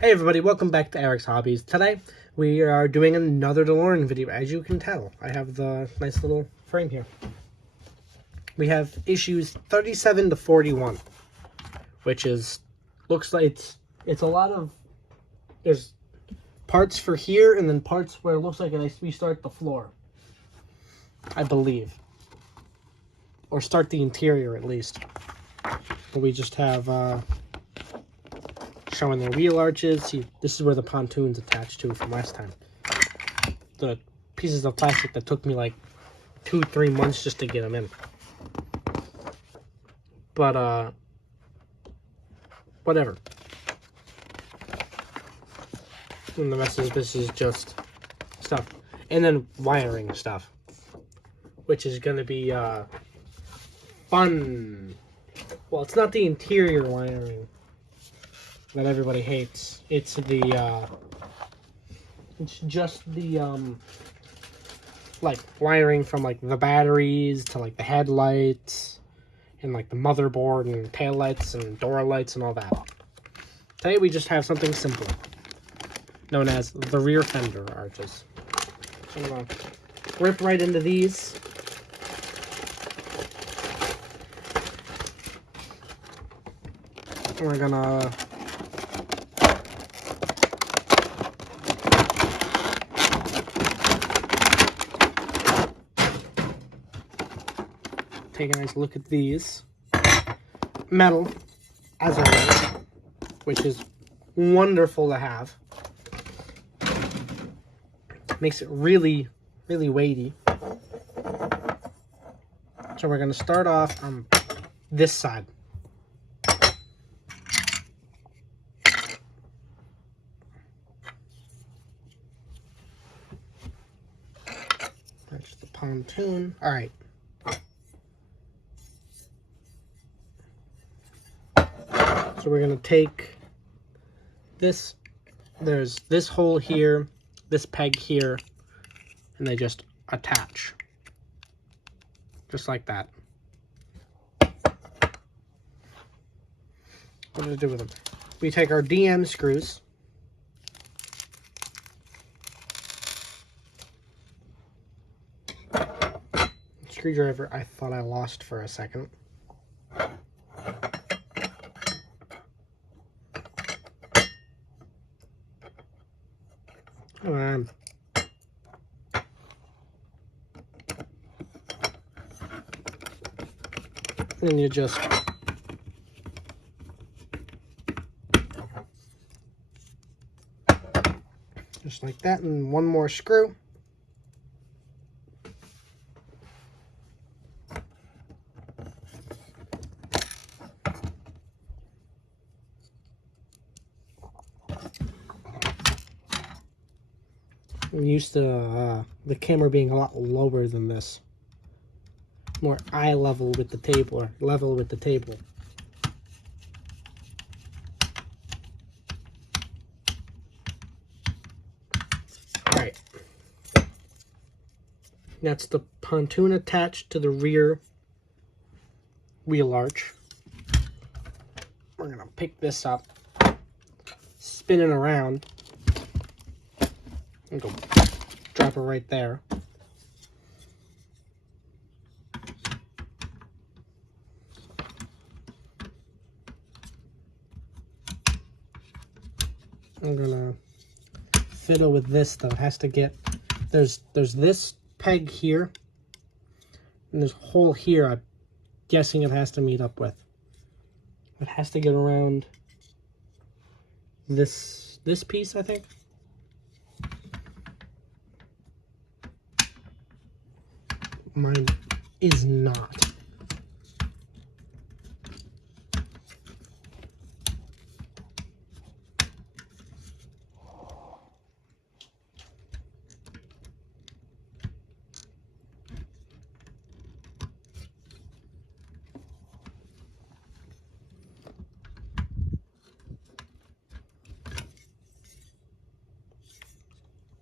Hey everybody, welcome back to Eric's Hobbies. Today we are doing another DeLorean video. As you can tell, I have the nice little frame here. We have issues 37 to 41, which looks like it's a lot of, there's parts for here and then parts where it looks like I restart the floor, I believe. Or start the interior at least. But we just have showing their wheel arches. See, this is where the pontoon's attached to from last time. The pieces of plastic that took me like 2-3 months just to get them in. But whatever. And the rest of this is just stuff. And then wiring stuff, which is gonna be fun. Well, it's not the interior wiring that everybody hates. It's the it's just the like wiring from like the batteries to like the headlights and like the motherboard and tail lights and door lights and all that. Today we just have something simple known as the rear fender arches. So I'm gonna rip right into these. We're gonna take a nice look at these. Metal, as always, which is wonderful to have. Makes it really, really weighty. So we're gonna start off on this side. That's the pontoon. All right. So we're gonna take this, there's this hole here, this peg here, and they just attach. Just like that. What do we do with them? We take our DM screws. Screwdriver I thought I lost for a second. And you just like that, and one more screw. I'm used to the camera being a lot lower than this. More eye level with the table, or level with the table. Alright. That's the pontoon attached to the rear wheel arch. We're gonna pick this up, spin it around, and go drop it right there. I'm gonna fiddle with this though. It has to get, there's this peg here, and this hole here I'm guessing it has to meet up with. It has to get around this piece, I think. Mine is not.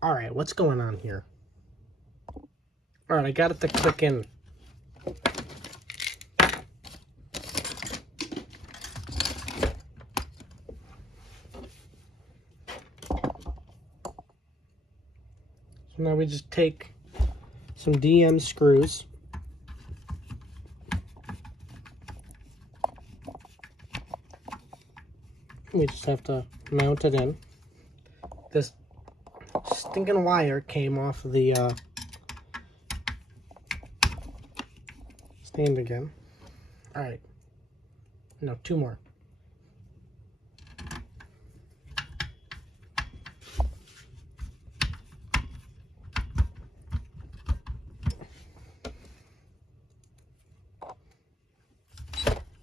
All right, what's going on here? All right, I got it to click in. So now we just take some DM screws. We just have to mount it in. This stinking wire came off the stand again. All right. No, two more.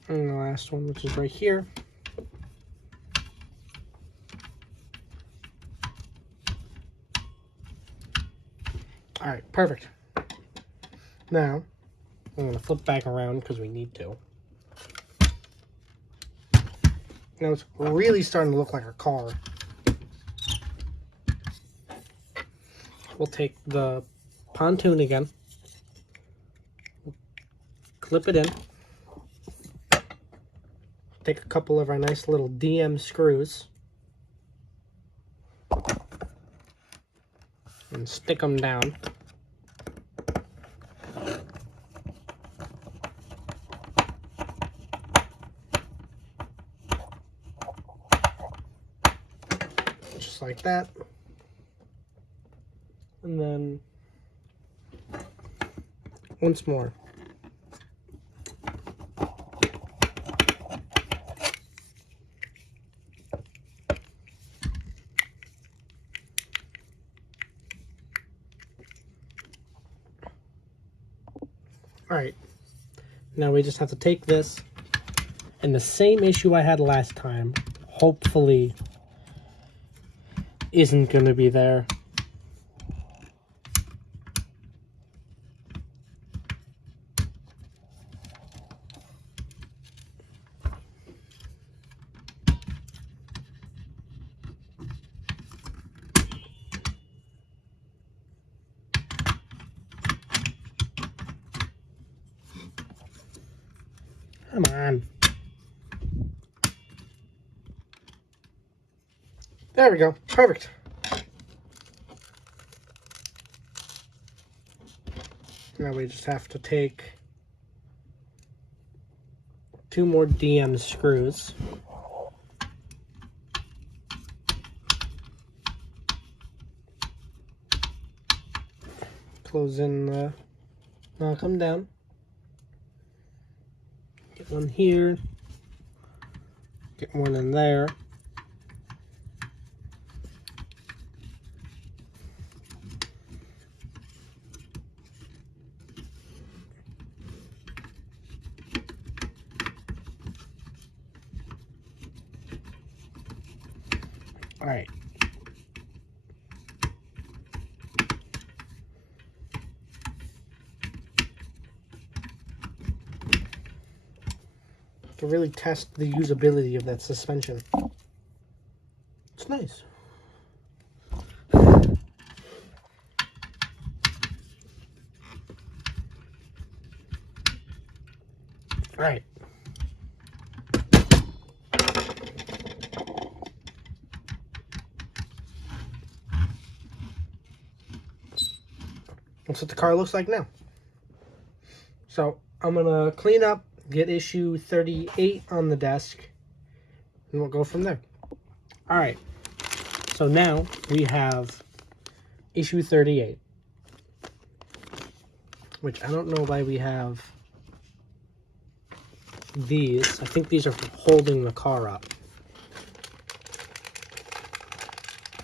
And the last one, which is right here. All right, perfect. Now, I'm going to flip back around because we need to. Now it's really starting to look like a car. We'll take the pontoon again, clip it in, take a couple of our nice little DM screws, and stick them down. Just like that. And then once more. Alright, now we just have to take this, and the same issue I had last time, hopefully, isn't going to be there. Come on. There we go. Perfect. Now we just have to take 2 more DM screws. Close in the knock them down. Get one here. Get one in there. All right. To really test the usability of that suspension. It's nice. All right. That's what the car looks like now. So I'm gonna clean up, get issue 38 on the desk, and we'll go from there. All right. So now we have issue 38, which I don't know why we have these. I think these are for holding the car up,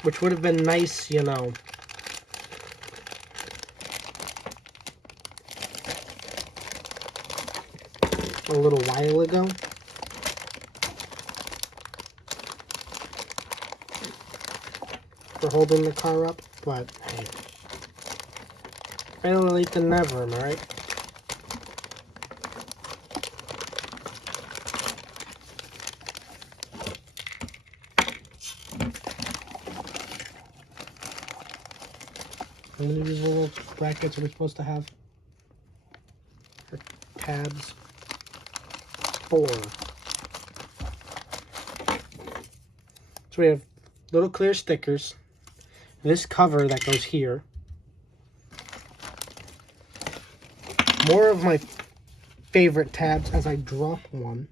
which would have been nice, you know, a little while ago. For holding the car up, but hey, better late than never, am I right? How many of these little brackets are we supposed to have? For tabs? 4. So we have little clear stickers. This cover that goes here, more of my favorite tabs as I drop one.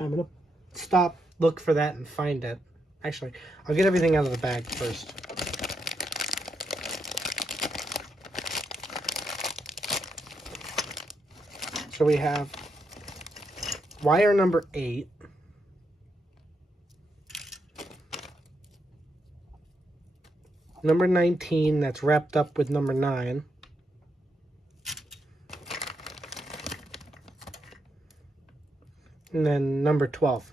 I'm going to stop, look for that, and find it. Actually, I'll get everything out of the bag first. So we have wire number 8. Number 19, that's wrapped up with number 9. And then number 12.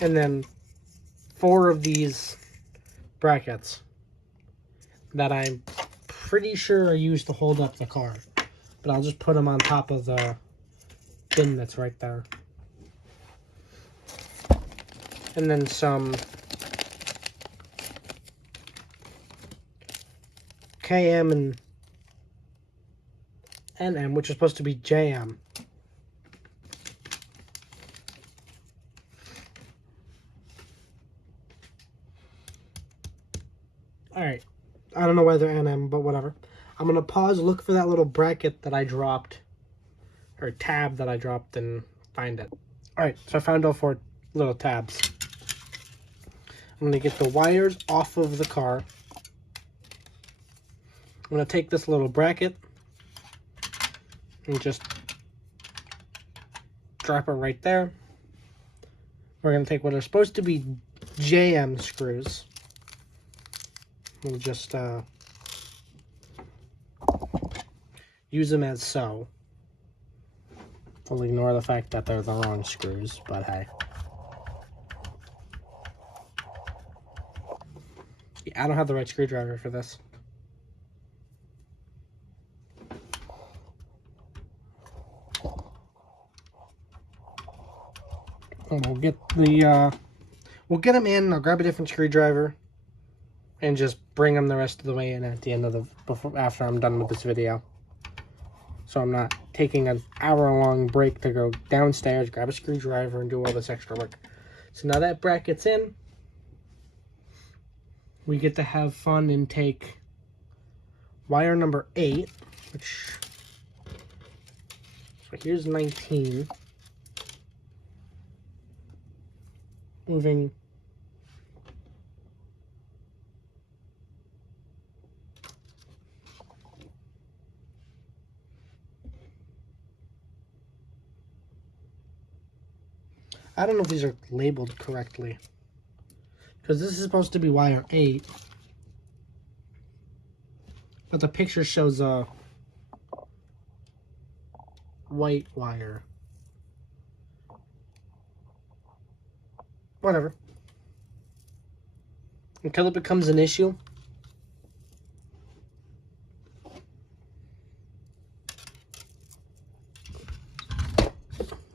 And then 4 of these brackets that I'm pretty sure are used to hold up the car. But I'll just put them on top of the bin that's right there. And then some KM and NM, which is supposed to be JM. Alright, I don't know whether NM, but whatever. I'm going to pause, look for that little bracket that I dropped, or tab that I dropped, and find it. Alright, so I found all 4 little tabs. I'm going to get the wires off of the car. I'm going to take this little bracket and just drop it right there. We're going to take what are supposed to be JM screws. We'll just use them as so. We'll ignore the fact that they're the wrong screws, but hey. Yeah, I don't have the right screwdriver for this. And we'll get them in. I'll grab a different screwdriver and just bring them the rest of the way in at the end of after I'm done with this video. So I'm not taking an hour-long break to go downstairs, grab a screwdriver, and do all this extra work. So now that bracket's in, we get to have fun and take wire number 8, which, so here's 19, moving I don't know if these are labeled correctly, because this is supposed to be wire 8, but the picture shows a white wire. Whatever. Until it becomes an issue.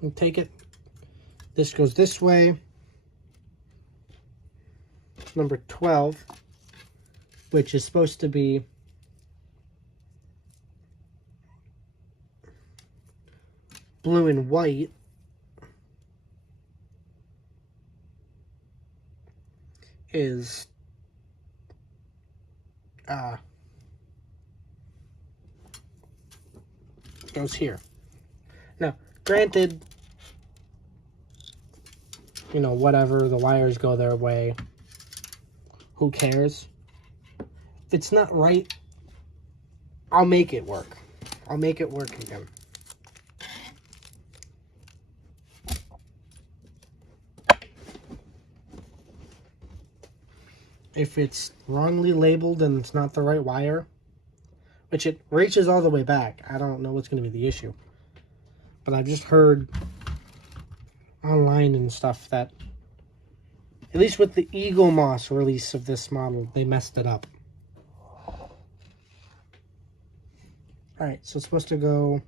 And take it. This goes this way. Number 12, which is supposed to be blue and white, is goes here. Now, granted, you know, whatever, the wires go their way. Who cares? If it's not right, I'll make it work. I'll make it work again. If it's wrongly labeled and it's not the right wire, which it reaches all the way back, I don't know what's going to be the issue. But I've just heard online and stuff that, at least with the Eagle Moss release of this model, they messed it up. Alright, so it's supposed to go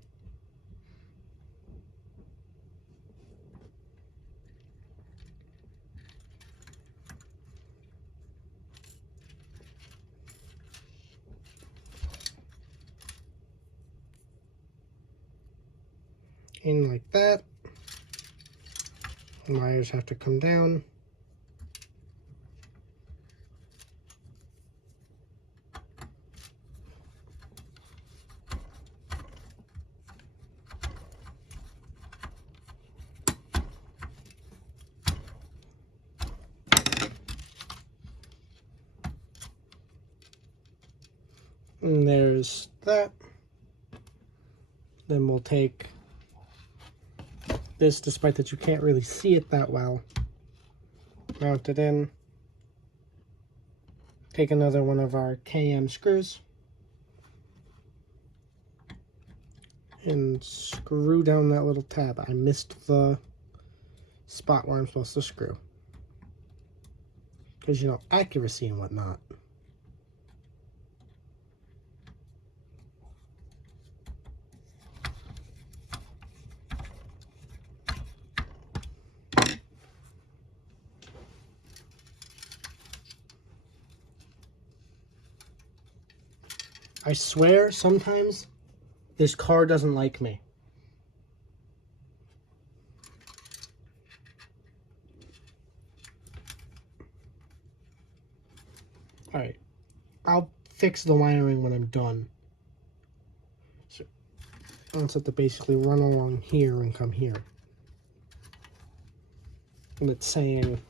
in like that. The wires have to come down. And there's that. Then we'll take this, despite that you can't really see it that well. Mount it in. Take another one of our KM screws. And screw down that little tab. I missed the spot where I'm supposed to screw. Because, you know, accuracy and whatnot. I swear, sometimes this car doesn't like me. Alright, I'll fix the wiring when I'm done. So I just have to basically run along here and come here. And it's saying,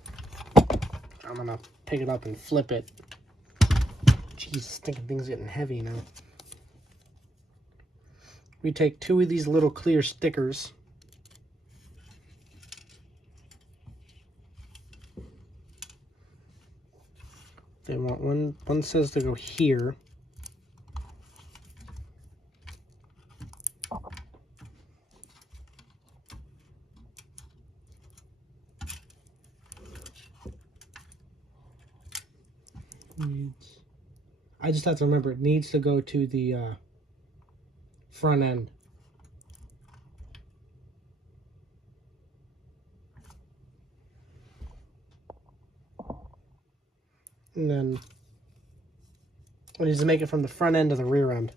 I'm gonna pick it up and flip it. Jesus, thinking things getting heavy now. We take 2 of these little clear stickers. They want one says to go here. I just have to remember it needs to go to the front end. And then it needs to make it from the front end to the rear end,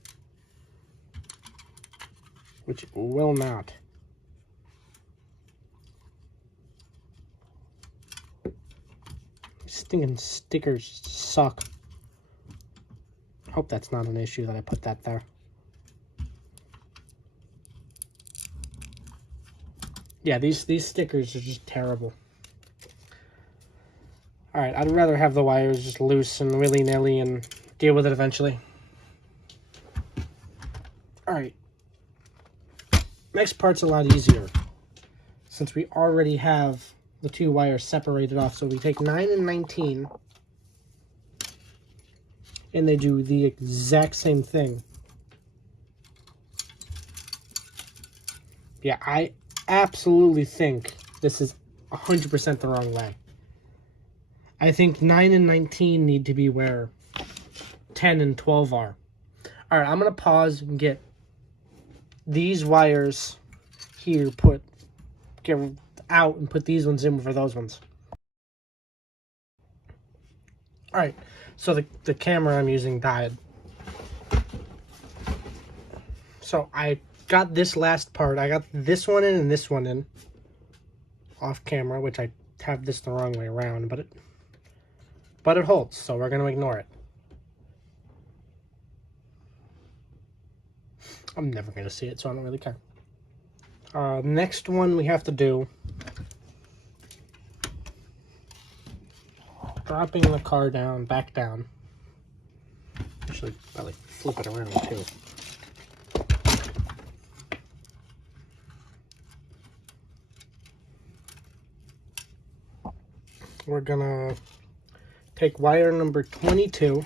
which it will not. Stinking stickers suck. Hope that's not an issue that I put that there. Yeah, these stickers are just terrible. Alright, I'd rather have the wires just loose and willy-nilly and deal with it eventually. Alright. Next part's a lot easier, since we already have the 2 wires separated off. So we take 9 and 19, and they do the exact same thing. Yeah, I absolutely think this is 100% the wrong way. I think 9 and 19 need to be where 10 and 12 are. Alright, I'm going to pause and get these wires here get out and put these ones in for those ones. Alright, so the camera I'm using died. So I got this last part. I got this one in and this one in off camera, which I have this the wrong way around, but it holds, so we're going to ignore it. I'm never going to see it, so I don't really care. Next one we have to do, dropping the car down, back down. Actually, probably flip it around too. We're gonna take wire number 22,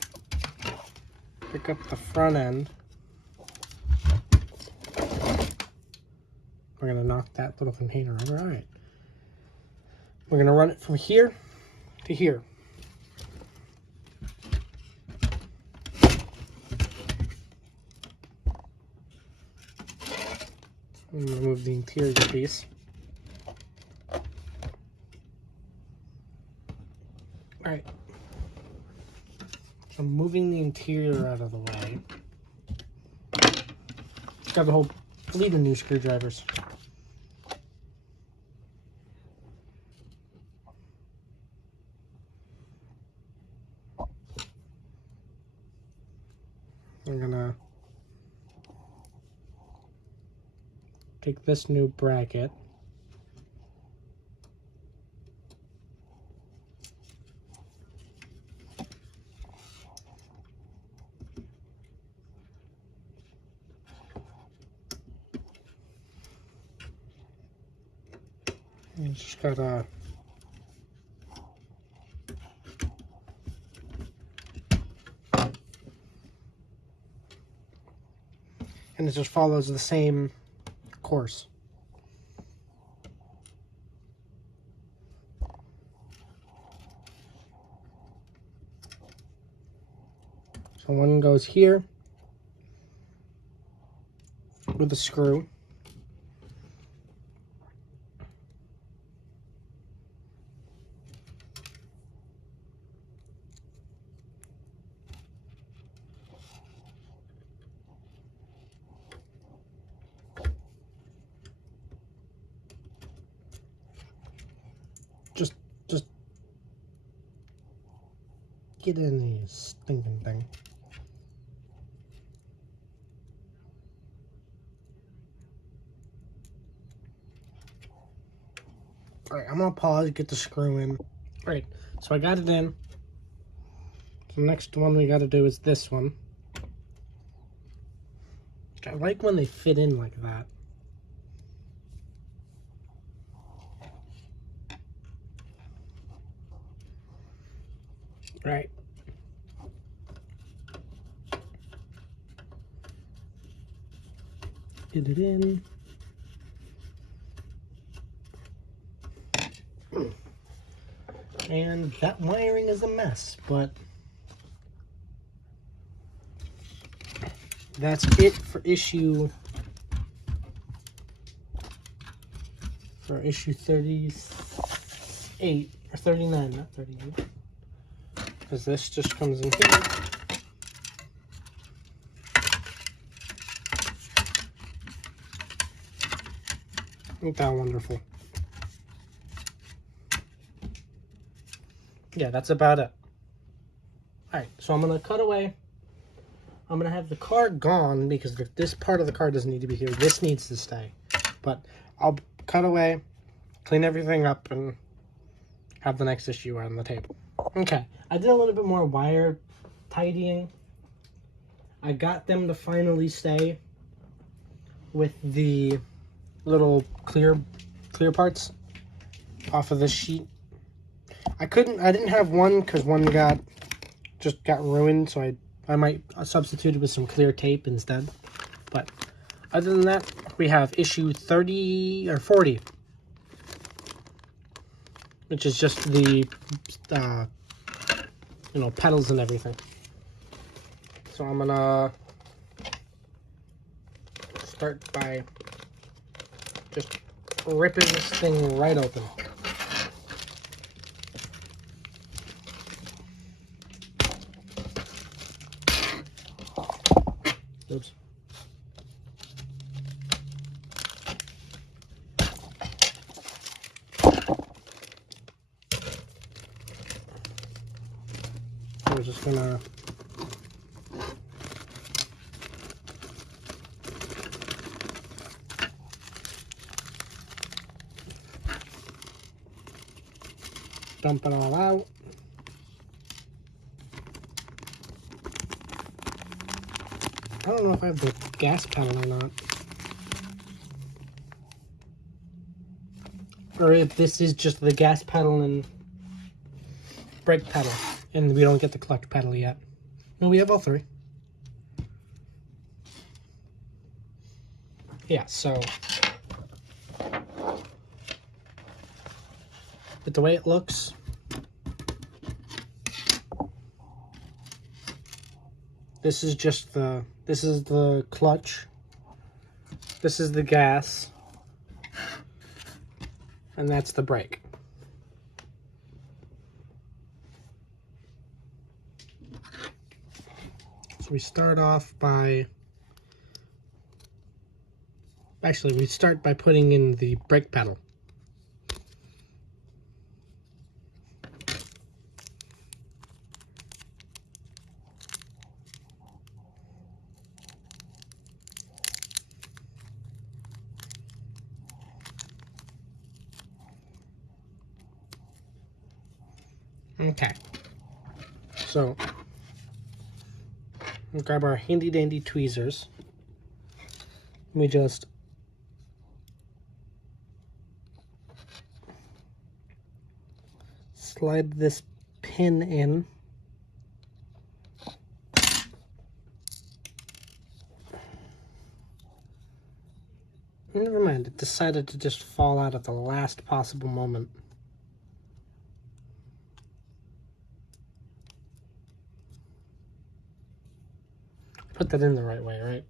pick up the front end. We're gonna knock that little container over. All right. We're gonna run it from here to here. And remove the interior piece. All right. So I'm moving the interior out of the way. Got the whole fleet of new screwdrivers. I'm gonna take this new bracket. You just gotta and it just follows the same course. So one goes here with a screw. Just get in the stinking thing. Alright, I'm gonna pause, get the screw in. Alright, so I got it in. So the next one we gotta do is this one. I like when they fit in like that. Right. Get it in. And that wiring is a mess, but that's it for issue 38 or 39, not 38. Because this just comes in here. Isn't that wonderful? Yeah, that's about it. Alright, so I'm going to cut away. I'm going to have the car gone because this part of the car doesn't need to be here. This needs to stay. But I'll cut away, clean everything up, and have the next issue on the table. Okay, I did a little bit more wire tidying. I got them to finally stay with the little clear parts off of this sheet. I didn't have one because one just got ruined, so I might substitute it with some clear tape instead. But other than that, we have issue 30 or 40, which is just the pedals and everything. So I'm gonna start by just ripping this thing right open. Oops. We're just gonna dump it all out. I don't know if I have the gas pedal or not. Or if this is just the gas pedal and brake pedal, and we don't get the clutch pedal yet. No, we have all three. Yeah, so with the way it looks, this is the clutch, this is the gas, and that's the brake. So we start off by, actually we start by putting in the brake pedal. Okay, so we'll grab our handy dandy tweezers. We just slide this pin in. Never mind, it decided to just fall out at the last possible moment. Put that in the right way, right?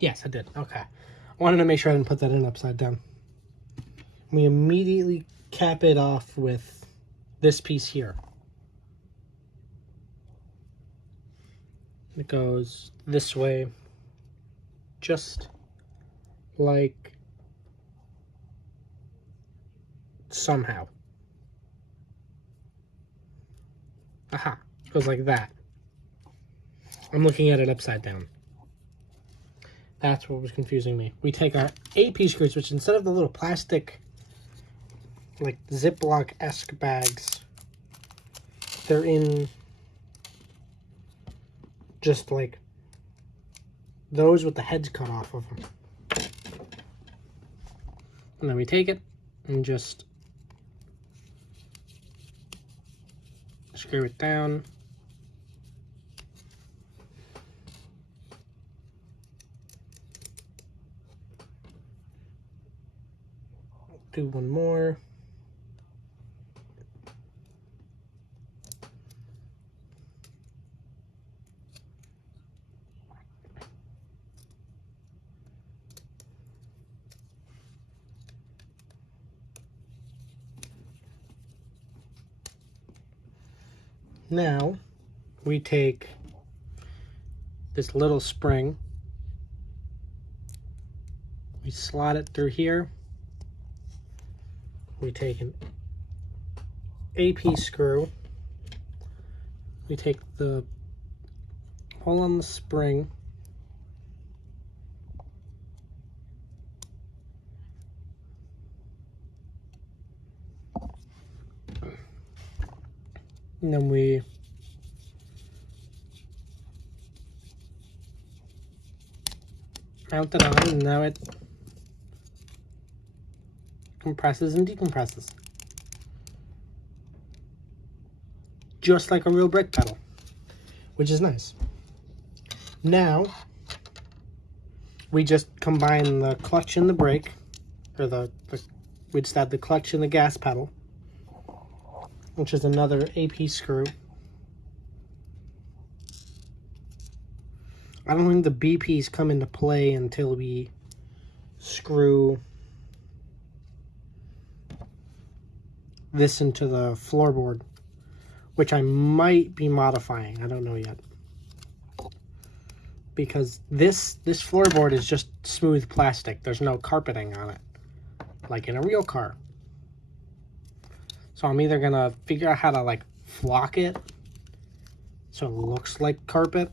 Yes, I did. Okay. I wanted to make sure I didn't put that in upside down. We immediately cap it off with this piece here. It goes this way, just like somehow. Aha, it goes like that. I'm looking at it upside down. That's what was confusing me. We take our AP screws, which instead of the little plastic, like Ziploc-esque bags, they're in just like those with the heads cut off of them. And then we take it and just screw it down. Do one more. Now we take this little spring, we slot it through here. We take an AP screw, we take the hole on the spring, and then we mount it on, and now it compresses and decompresses. Just like a real brake pedal, which is nice. Now, we just combine the clutch and the brake, or we just add the clutch and the gas pedal, which is another AP screw. I don't think the BPs come into play until we screw this into the floorboard, which I might be modifying. I don't know yet. Because this floorboard is just smooth plastic. There's no carpeting on it, like in a real car. So I'm either gonna figure out how to like flock it so it looks like carpet,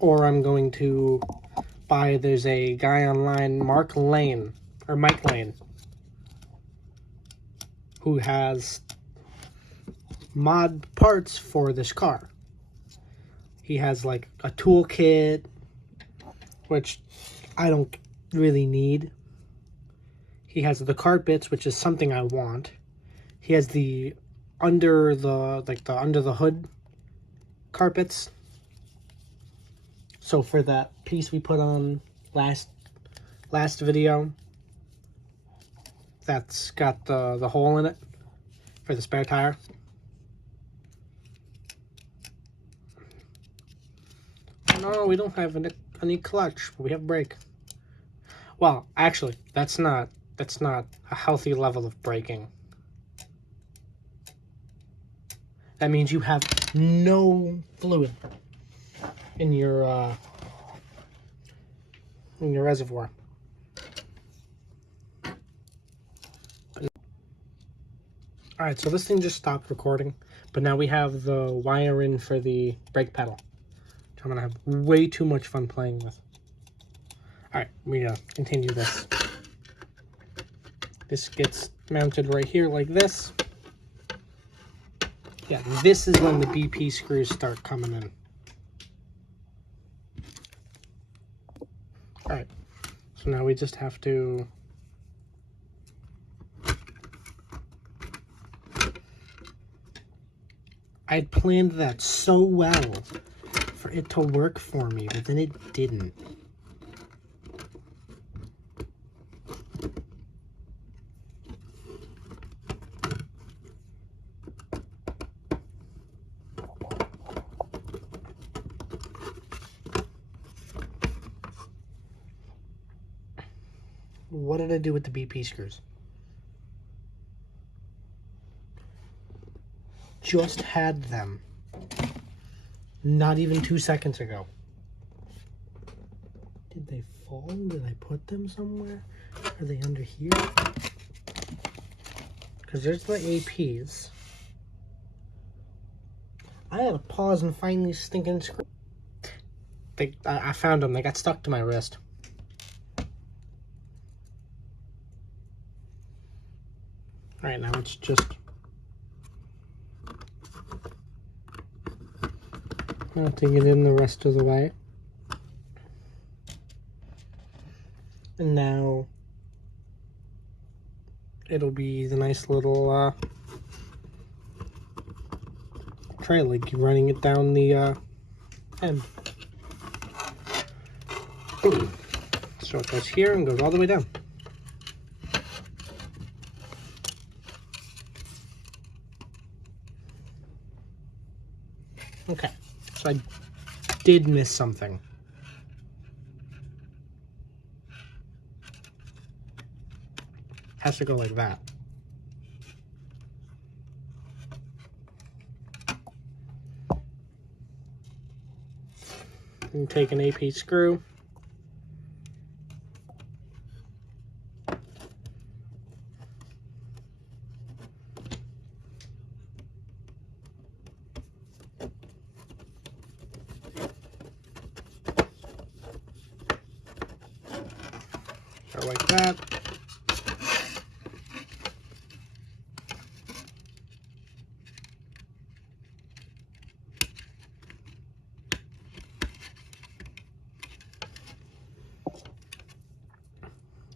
or I'm going to buy, there's a guy online, Mike Lane, who has mod parts for this car. He has like a toolkit, which I don't really need. He has the carpets, which is something I want. He has the under the hood carpets. So for that piece we put on last video, that's got the hole in it for the spare tire. No, we don't have any clutch, but we have brake. Well, actually, that's not a healthy level of braking. That means you have no fluid in your reservoir. Alright, so this thing just stopped recording, but now we have the wire in for the brake pedal, which I'm going to have way too much fun playing with. Alright, we're going to continue this. This gets mounted right here like this. Yeah, this is when the BP screws start coming in. Alright, So now we just have to I'd planned that so well for it to work for me, but then it didn't. What did I do with the BP screws? Just had them. Not even 2 seconds ago. Did they fall? Did I put them somewhere? Are they under here? Because there's the APs. I had to pause and find these stinking screws. I found them. They got stuck to my wrist. Alright, now it's just mounting it in the rest of the way. And now it'll be the nice little tray, like running it down the end. So it goes here and goes all the way down. Okay, so I did miss something. Has to go like that. And take an AP screw. Go like that.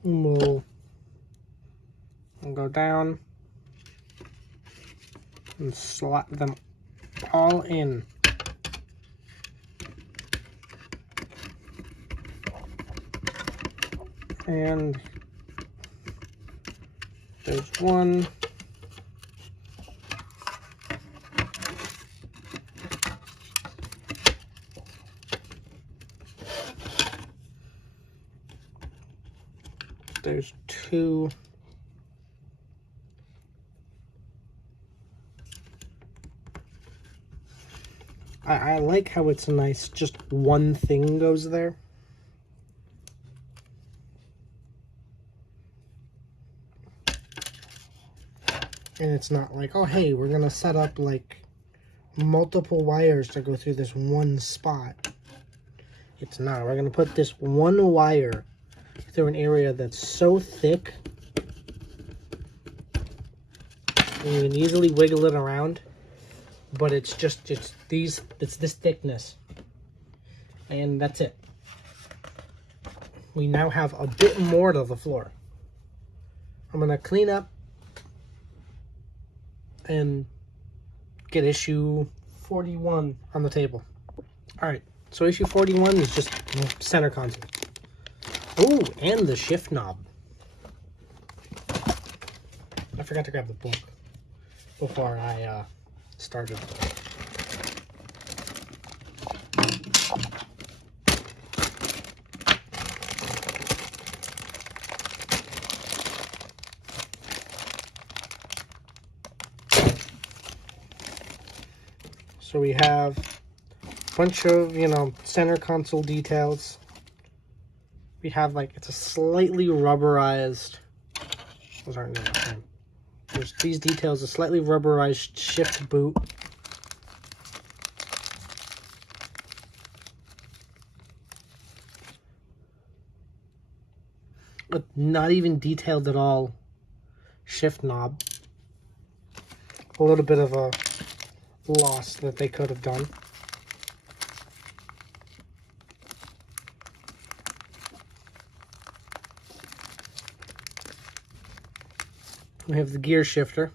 And we'll go down and slot them all in. And there's one. There's two. I like how it's nice, just one thing goes there. And it's not like, oh, hey, we're going to set up like multiple wires to go through this one spot. It's not. We're going to put this one wire through an area that's so thick. And you can easily wiggle it around. But it's this thickness. And that's it. We now have a bit more to the floor. I'm going to clean up and get issue 41 on the table. Alright, so issue 41 is just center console. Oh, and the shift knob. I forgot to grab the book before I started. So we have a bunch of, center console details. We have it's a slightly rubberized, those aren't the same. There's these details, a slightly rubberized shift boot. But not even detailed at all shift knob. A little bit of a loss that they could have done. We have the gear shifter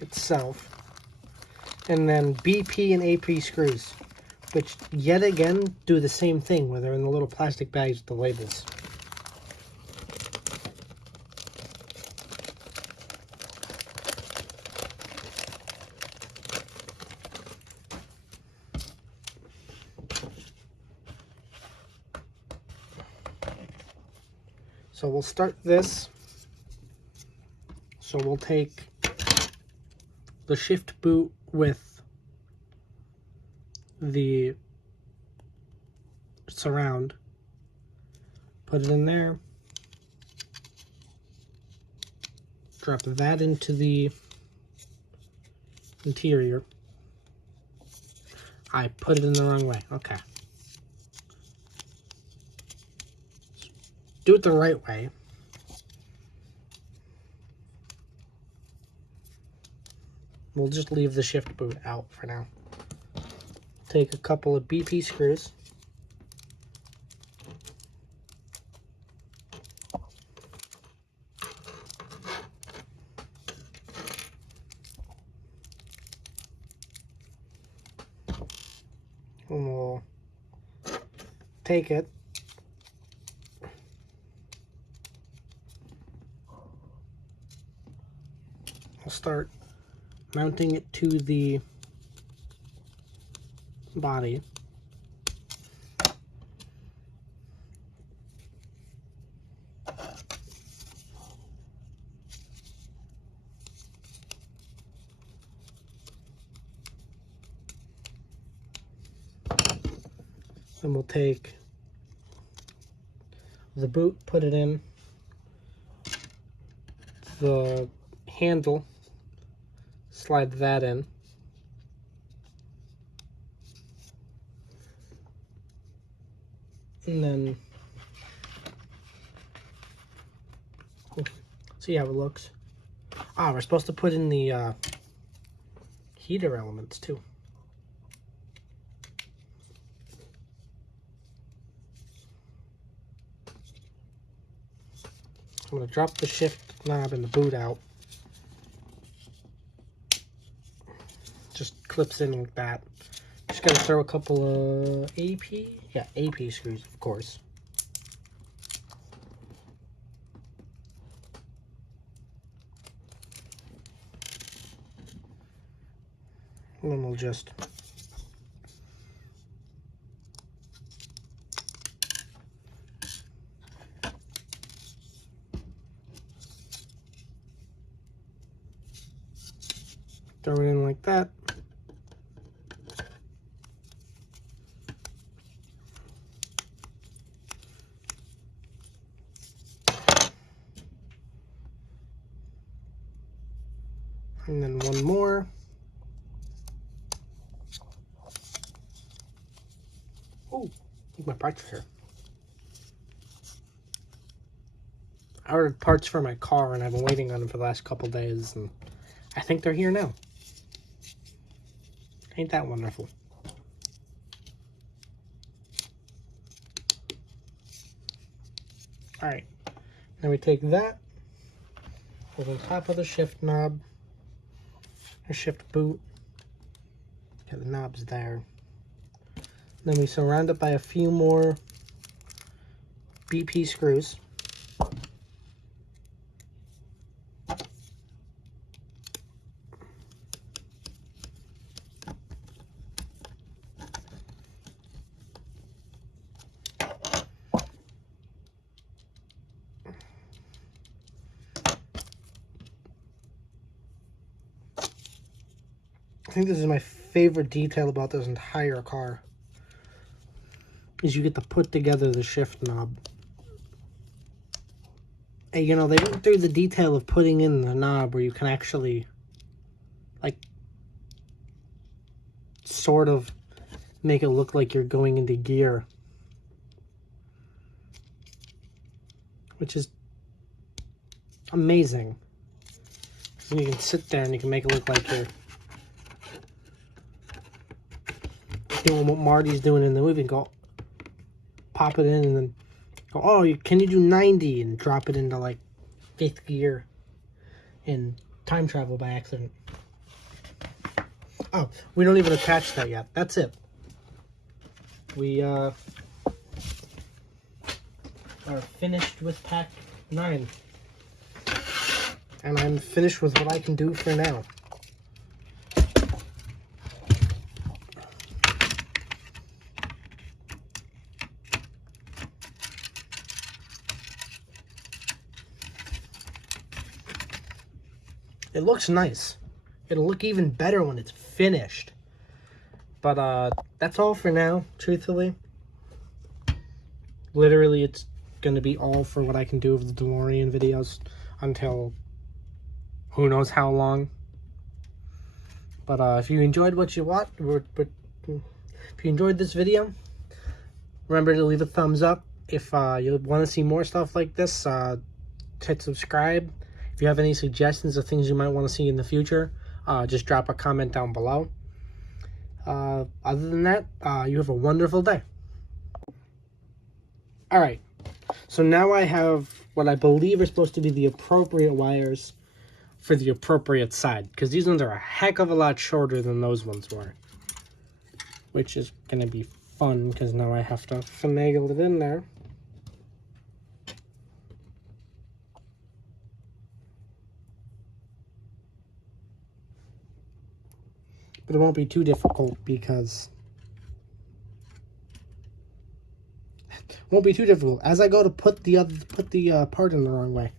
itself. And then BP and AP screws, which yet again do the same thing where they're in the little plastic bags with the labels. So we'll start this. So we'll take the shift boot with the surround, put it in there, drop that into the interior. I put it in the wrong way. Okay. Do it the right way. We'll just leave the shift boot out for now. Take a couple of BP screws. And we'll take it. We'll start mounting it to the body. Then we'll take the boot, put it in the handle, slide that in. And then see how it looks. Ah, we're supposed to put in the heater elements too. I'm going to drop the shift knob and the boot out. Just clips in like that. Just got to throw a couple of AP. Yeah, AP screws, of course. And then we'll just throw it in like that. And then one more. Oh, I think my parts are here. I ordered parts for my car and I've been waiting on them for the last couple days, and I think they're here now. Ain't that wonderful? Alright, now we take that, put it on top of the shift knob, or shift boot, get the knobs there. Then we surround it by a few more BP screws. I think this is my favorite detail about this entire car, is you get to put together the shift knob. And, you know, they went through the detail of putting in the knob where you can actually, like, sort of make it look like you're going into gear. Which is amazing. And you can sit there and you can make it look like you're doing what Marty's doing in the movie, and go pop it in and then go, oh, can you do 90 and drop it into like 5th gear. and time travel by accident. Oh, we don't even attach that yet. That's it. We are finished with pack 9. And I'm finished with what I can do for now. It looks nice. It'll look even better when it's finished. But that's all for now, truthfully. Literally, it's going to be all for what I can do with the DeLorean videos until who knows how long. But if you enjoyed what you watched, if you enjoyed this video, remember to leave a thumbs up. If you want to see more stuff like this, hit subscribe. If you have any suggestions of things you might want to see in the future, just drop a comment down below. Other than that, you have a wonderful day. Alright, so now I have what I believe are supposed to be the appropriate wires for the appropriate side, because these ones are a heck of a lot shorter than those ones were. Which is going to be fun, because now I have to finagle it in there. But it won't be too difficult because it won't be too difficult as I go to put the part in the wrong way.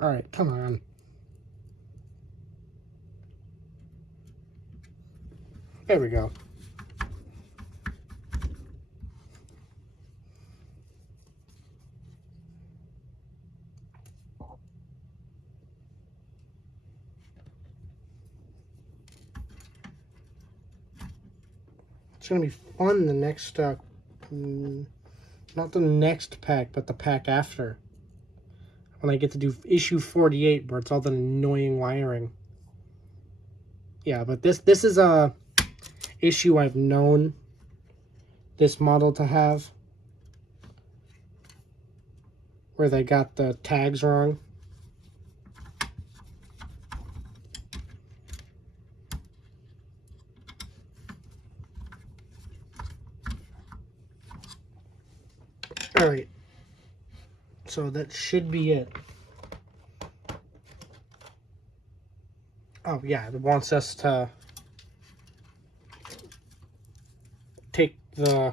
All right, come on. There we go. It's going to be fun the next, not the next pack, but the pack after. When I get to do issue 48, where it's all the annoying wiring. Yeah, but this is a issue I've known this model to have, where they got the tags wrong. Alright, so that should be it. Oh yeah, it wants us to take the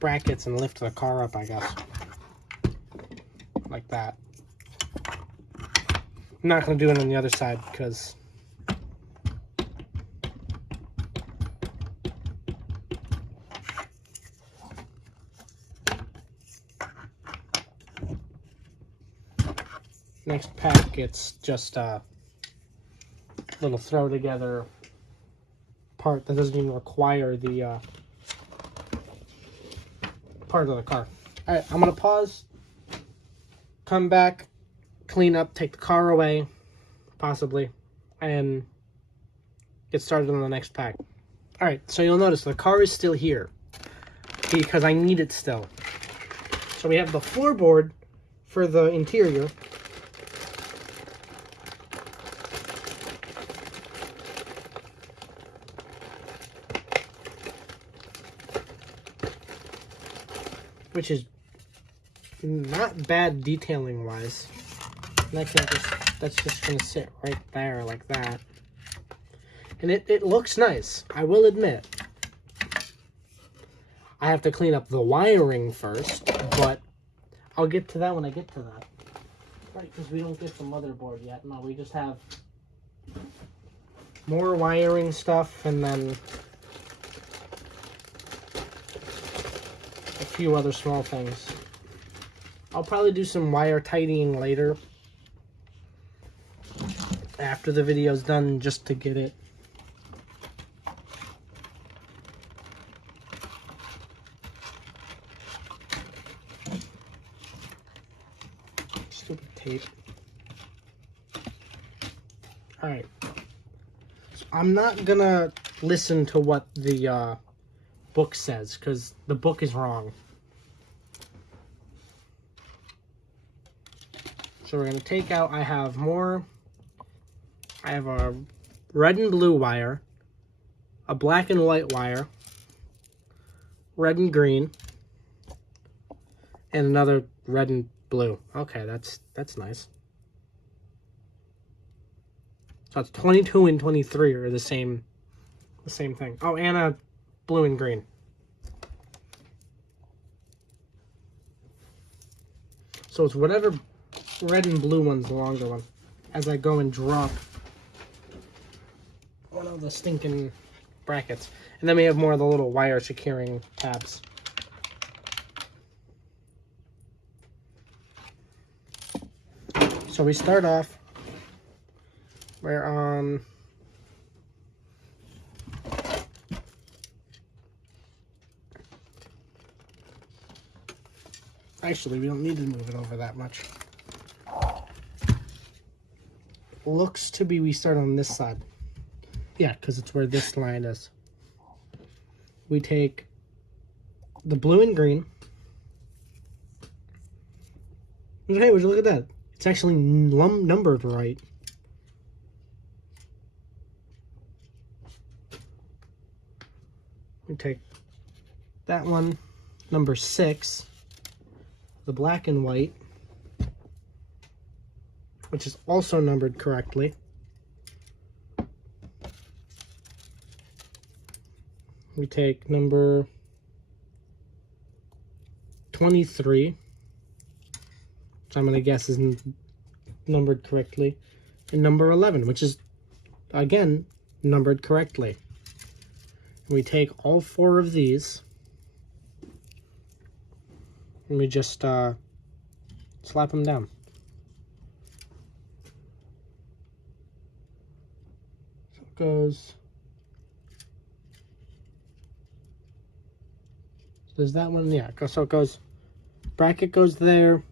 brackets and lift the car up, I guess. Like that. I'm not going to do it on the other side because next pack it's just a little throw together part that doesn't even require the part of the car. Alright, I'm going to pause, come back, clean up, take the car away, possibly, and get started on the next pack. Alright, so you'll notice the car is still here because I need it still. So we have the floorboard for the interior. Which is not bad detailing wise. And that's just gonna sit right there like that. And it looks nice, I will admit. I have to clean up the wiring first, but I'll get to that when I get to that. Right, because we don't get the motherboard yet. No, we just have more wiring stuff and then a few other small things. I'll probably do some wire tidying later after the video's done, just to get it Stupid tape. Alright. So I'm not gonna listen to what the book says, because the book is wrong. So we're gonna take out, I have a red and blue wire, a black and white wire, red and green, and another red and blue. Okay, that's nice. So it's 22 and 23 are the same thing. Oh, and a blue and green. So it's whatever red and blue one's the longer one. As I go and drop one of the stinking brackets. And then we have more of the little wire securing tabs. So we start off, we're on actually, we don't need to move it over that much. Looks to be we start on this side. Yeah, because it's where this line is. We take the blue and green. Hey, would you look at that? It's actually numbered right. We take that one, number 6, the black and white, which is also numbered correctly. We take number 23, which I'm going to guess is numbered correctly, and number 11, which is, again, numbered correctly. And we take all 4 of these, and we just slap them down. So it goes... Does that one? Yeah, so it goes, bracket goes there.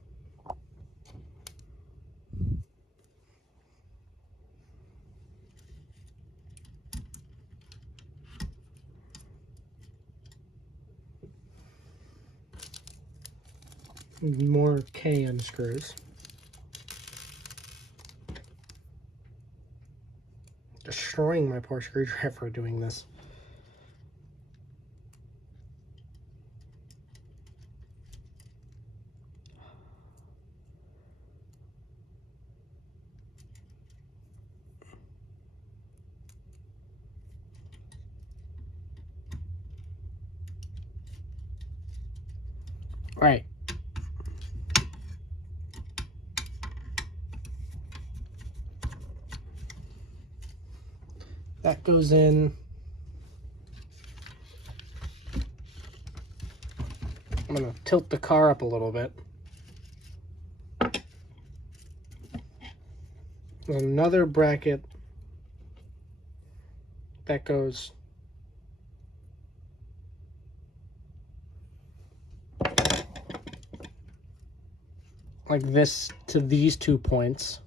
More K unscrews. Destroying my poor screwdriver doing this. All right. That goes in. I'm going to tilt the car up a little bit. There's another bracket that goes like this to these 2 points.